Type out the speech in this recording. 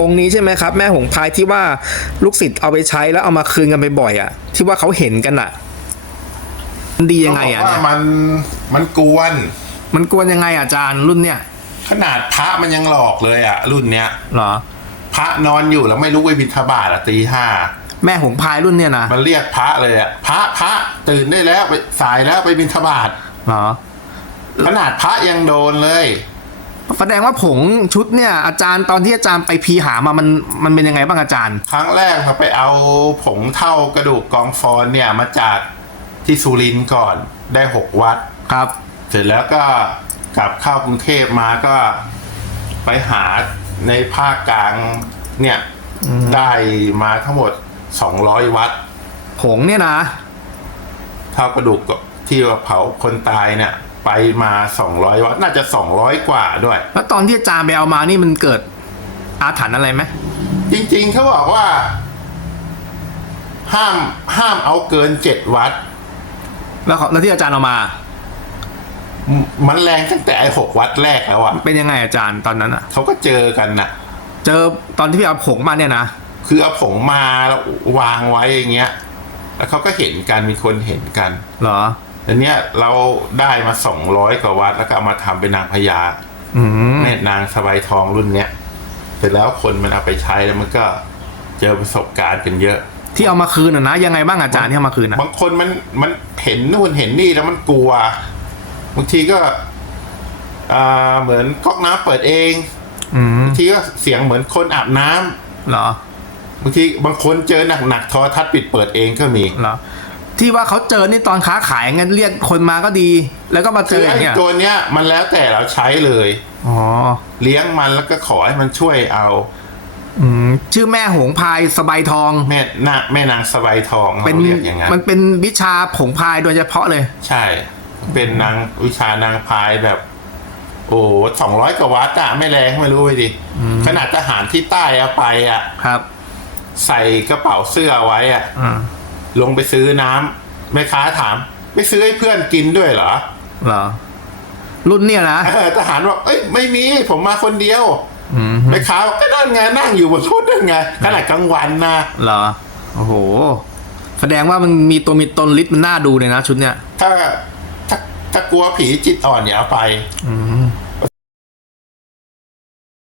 องค์นี้ใช่ไหมครับ แม่หงพายที่ว่าลูกศิษย์เอาไปใช้แล้วเอามาคืนกันบ่อยๆอะ ที่ว่าเขาเห็นกันอะ มันดียังไงอะเขาบกเนี่ว่ายมันมันกวน มันกวนยังไงอะอาจารย์รุ่นเนี่ยขนาดพระมันยังหลอกเลยอะ รุ่นเนี้ยเหรอพระนอนอยู่แล้วไม่รู้ไปบิณฑบาตอะตีห้าแม่หงพายรุ่นเนี่ยนะมันเรียกพระเลยอะพระพระตื่นได้แล้วไปสายแล้วไปบิณฑบาตเหรอขนาดพระยังโดนเลย แสดงว่าผงชุดเนี่ยอาจารย์ตอนที่อาจารย์ไปพีหามามันมันเป็นยังไงบ้างอาจารย์ ครั้งแรกเราไปเอาผงเท่ากระดูกกองฟอนเนี่ยมาจากที่สุรินทร์ก่อนได้หกวัดครับ เสร็จแล้วก็กลับเข้ากรุงเทพมาก็ไปหาในภาคกลางเนี่ยได้มาทั้งหมดสองร้อยวัดผงเนี่ยนะเท่ากระดูกที่ว่าเผาคนตายเนี่ย ไปมาสองร้อยวัดน่าจะสองร้อยกว่าด้วย แล้วตอนที่อาจารย์ไปเอามานี่มันเกิดอาถรรพ์อะไรไหมจริงๆเขาบอกว่า ห้ามห้ามเอาเกินเจ็ดวัดแล้วเขาแล้วที่อาจารย์เอามามมันแรงตั้งแต่ไอ้หกวัดแรกแล้วอะเป็นยังไงอาจารย์ตอนนั้นอะเขาก็เจอกันน่ะ เจอตอนที่พี่เอาผงมาเนี่ยนะคือเอาผงมาแล้ววางไว้อย่างเงี้ย แล้วเขาก็เห็นกันมีคนเห็นกันเหรอ อันเนี้ยเราได้มาสองร้อยกว่าวัดแล้วก็เอามาทำเป็นนางพญาอืม แม่นางสบายทองรุ่นเนี้ยเสร็จแล้วคนมันเอาไปใช้แล้วมันก็เจอประสบการณ์กันเยอะ ที่เอามาคืนอะนะ ยังไงบ้างอาจารย์ที่เอามาคืนอะบางคนมันมันเห็นนู่นเห็นนี่แล้วมันกลัว บางทีก็อ่าเหมือนก๊อกน้ำเปิดเองอืมบางทีก็เสียงเหมือนคนอาบน้ำเหรอบางทีบางคนเจอหนักๆโทรทัศน์ปิดเปิดเองก็มี เหรอ ที่ว่าเขาเจอนี่ตอนค้าขายงั้นเรียกคนมาก็ดี แล้วก็มาเจคือออย่างไอ้เงี้ยตัวเนี้ยมันแล้วแต่เราใช้เลย อ๋อเลี้ยงมันแล้วก็ขอให้มันช่วยเอา อืมชื่อแม่หงพายสบายทองแม่นาแม่นางสบายทองเป็นเขาเรียกอย่างนั้นมันเป็นวิชาผงพายโดยเฉพาะเลย ใช่ เป็นนางวิชานางพายแบบ โอ้สองร้อยกว่าวัตต์อะไม่แรงไม่รู้ไปดิขนาดทหารที่ใต้เอาไปอะครับ ใส่กระเป๋าเสื้อไว้อะอ่า ลงไปซื้อน้ำแม่ค้าถาม ไม่ซื้อให้เพื่อนกินด้วยเหรอเหรอ รุ่นเนี่ยนะเออทหารบอกเอ้ยไม่มีผมมาคนเดียวอืมแม่ค้าบอกก็นั่นไงนั่งอยู่บนชุดนั่นไงขนาดกลางวันนะเหรอโอ้โห แสดงว่ามันมีตัวมีตนฤทธิ์มันน่าดูเลยนะชุดเนี้ยถ้าถ้าถ้ากลัวผีจิตอ่อนอย่าเอาไป อืม